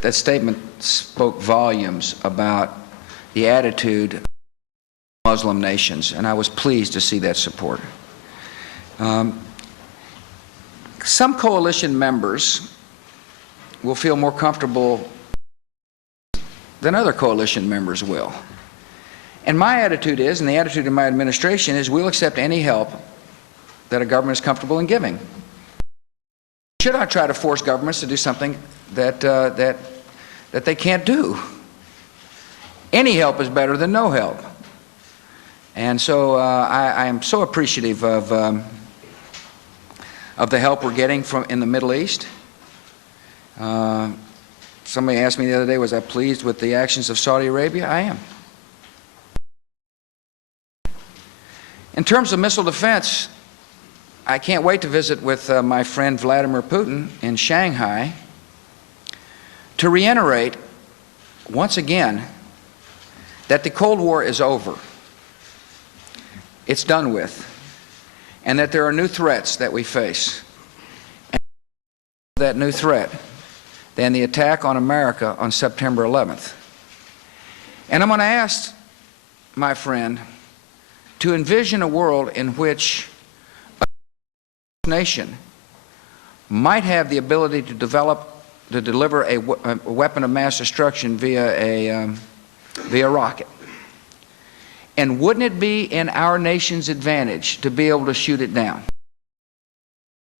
That statement spoke volumes about the attitude of Muslim nations, and I was pleased to see that support. Some coalition members will feel more comfortable than other coalition members will. And my attitude is, and the attitude of my administration is, we'll accept any help that a government is comfortable in giving. Should I try to force governments to do something that they can't do? Any help is better than no help. And so I am so appreciative of the help we're getting in the Middle East. Somebody asked me the other day, was I pleased with the actions of Saudi Arabia? I am. In terms of missile defense, I can't wait to visit with my friend Vladimir Putin in Shanghai to reiterate once again that the Cold War is over. It's done with. And that there are new threats that we face. And that new threat than the attack on America on September 11th. And I'm going to ask my friend to envision a world in which a nation might have the ability to deliver a weapon of mass destruction via rocket. And wouldn't it be in our nation's advantage to be able to shoot it down? At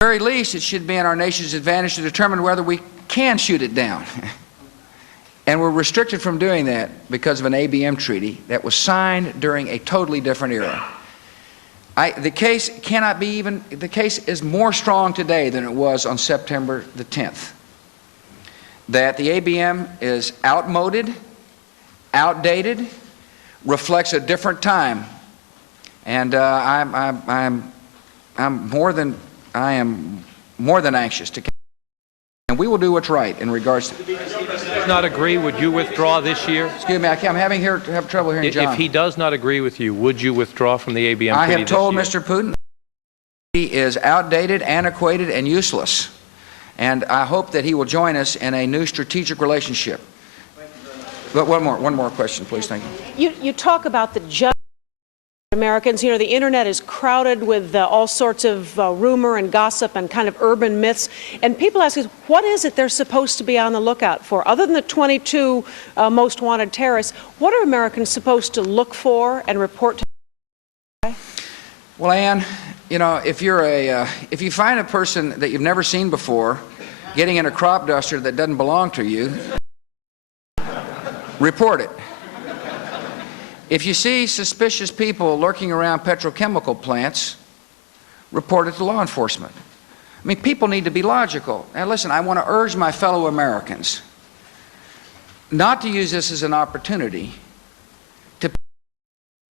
the very least, it should be in our nation's advantage to determine whether we can shoot it down. And we're restricted from doing that because of an ABM treaty that was signed during a totally different era. The case is more strong today than it was on September the 10th. That the ABM is outmoded, outdated, reflects a different time, and I am more than anxious to. And we will do what's right in regards to. If he does not agree, would you withdraw this year? Excuse me, I'm having trouble hearing John. If he does not agree with you, would you withdraw from the ABM treaty I have told this year? Mr. Putin he is outdated, antiquated, and useless, and I hope that he will join us in a new strategic relationship. But one more question, please. Thank you. You talk about the just Americans. You know, the internet is crowded with all sorts of rumor and gossip and kind of urban myths. And people ask us, what is it they're supposed to be on the lookout for? Other than the 22 most wanted terrorists, what are Americans supposed to look for and report to? Well, Ann, you know, if you find a person that you've never seen before getting in a crop duster that doesn't belong to you, report it. If you see suspicious people lurking around petrochemical plants, report it to law enforcement. I mean, people need to be logical. Now, listen, I want to urge my fellow Americans not to use this as an opportunity to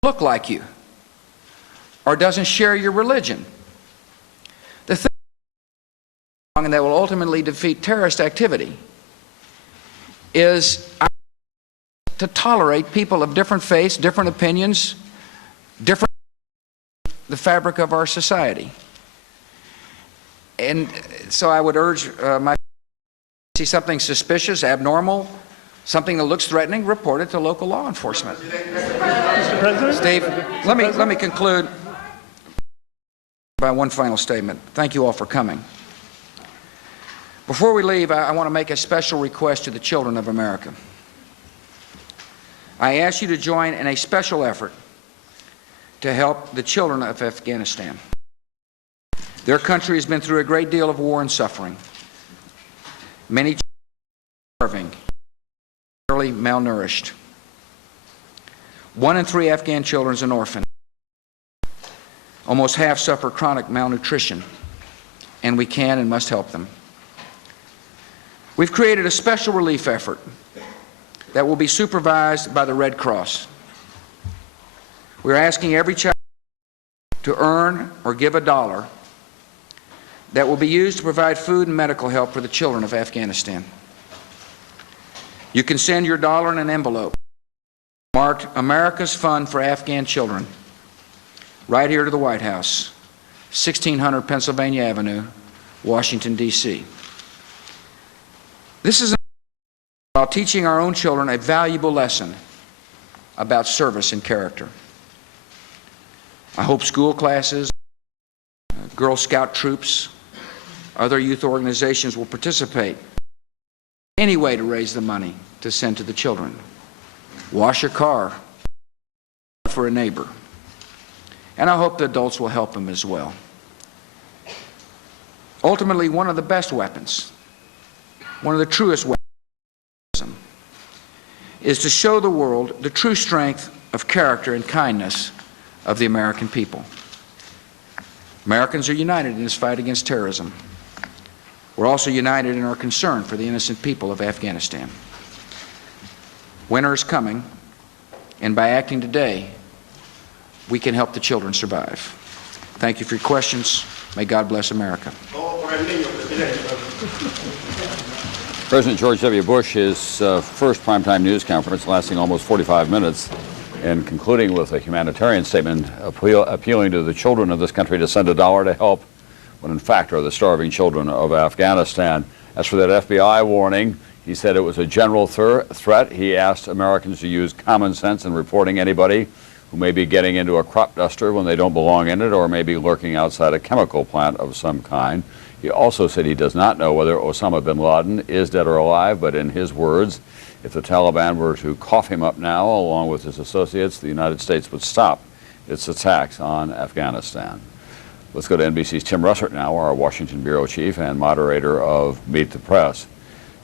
look like you or doesn't share your religion. The thing and that will ultimately defeat terrorist activity is to tolerate people of different faiths, different opinions, the fabric of our society. And so I would urge see something suspicious, abnormal, something that looks threatening, report it to local law enforcement. Mr. President? Steve, let me conclude by one final statement. Thank you all for coming. Before we leave, I want to make a special request to the children of America. I ask you to join in a special effort to help the children of Afghanistan. Their country has been through a great deal of war and suffering. Many children are starving, severely malnourished. 1 in 3 Afghan children is an orphan. Almost half suffer chronic malnutrition, and we can and must help them. We've created a special relief effort that will be supervised by the Red Cross. We're asking every child to earn or give $1 that will be used to provide food and medical help for the children of Afghanistan. You can send your $1 in an envelope marked America's Fund for Afghan Children right here to the White House, 1600 Pennsylvania Avenue, Washington, D.C. This is while teaching our own children a valuable lesson about service and character. I hope school classes, Girl Scout troops, other youth organizations will participate in any way to raise the money to send to the children. Wash your car for a neighbor. And I hope the adults will help them as well. Ultimately, one of the best weapons, one of the truest weapons, is to show the world the true strength of character and kindness of the American people. Americans are united in this fight against terrorism. We're also united in our concern for the innocent people of Afghanistan. Winter is coming, and by acting today, we can help the children survive. Thank you for your questions. May God bless America. President George W. Bush, his first primetime news conference lasting almost 45 minutes and concluding with a humanitarian statement appealing to the children of this country to send $1 to help when in fact are the starving children of Afghanistan. As for that FBI warning, he said it was a general threat. He asked Americans to use common sense in reporting anybody who may be getting into a crop duster when they don't belong in it or may be lurking outside a chemical plant of some kind. He also said he does not know whether Osama bin Laden is dead or alive, but in his words, if the Taliban were to cough him up now, along with his associates, the United States would stop its attacks on Afghanistan. Let's go to NBC's Tim Russert now, our Washington bureau chief and moderator of Meet the Press.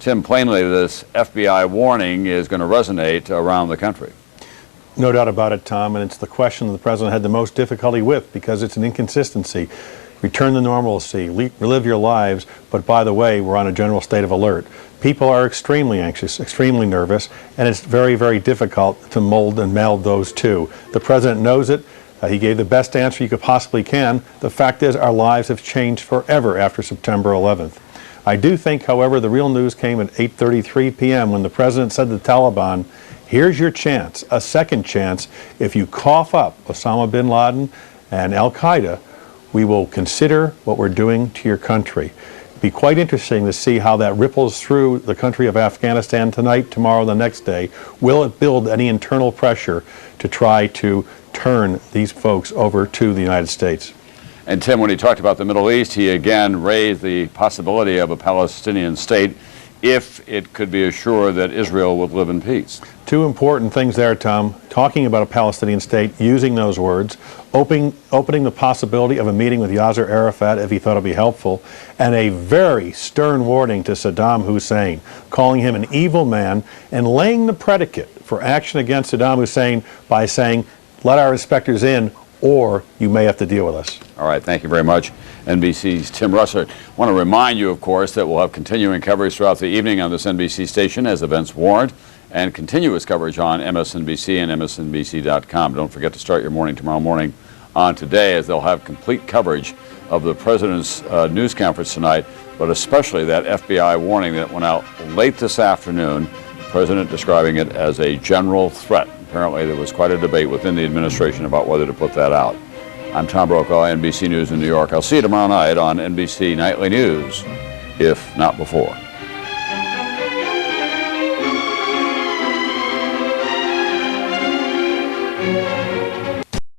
Tim, plainly this FBI warning is going to resonate around the country. No doubt about it, Tom, and it's the question the president had the most difficulty with because it's an inconsistency. Return to normalcy, relive your lives, but by the way, we're on a general state of alert. People are extremely anxious, extremely nervous, and it's very, very difficult to mold and meld those two. The president knows it. He gave the best answer you could possibly can. The fact is our lives have changed forever after September 11th. I do think, however, the real news came at 8:33 p.m. when the president said to the Taliban, here's your chance, a second chance. If you cough up Osama bin Laden and al-Qaeda, we will consider what we're doing to your country. It'd be quite interesting to see how that ripples through the country of Afghanistan tonight, tomorrow, the next day. Will it build any internal pressure to try to turn these folks over to the United States? And Tim, when he talked about the Middle East, he again raised the possibility of a Palestinian state if it could be assured that Israel would live in peace. Two important things there, Tom. Talking about a Palestinian state, using those words, opening the possibility of a meeting with Yasser Arafat if he thought it would be helpful, and a very stern warning to Saddam Hussein, calling him an evil man and laying the predicate for action against Saddam Hussein by saying, let our inspectors in or you may have to deal with us. All right, thank you very much. NBC's Tim Russert. I want to remind you, of course, that we'll have continuing coverage throughout the evening on this NBC station as events warrant, and continuous coverage on MSNBC and MSNBC.com. Don't forget to start your morning tomorrow morning on Today, as they'll have complete coverage of the president's news conference tonight, but especially that FBI warning that went out late this afternoon, the president describing it as a general threat. Apparently there was quite a debate within the administration about whether to put that out. I'm Tom Brokaw, NBC News in New York. I'll see you tomorrow night on NBC Nightly News, if not before.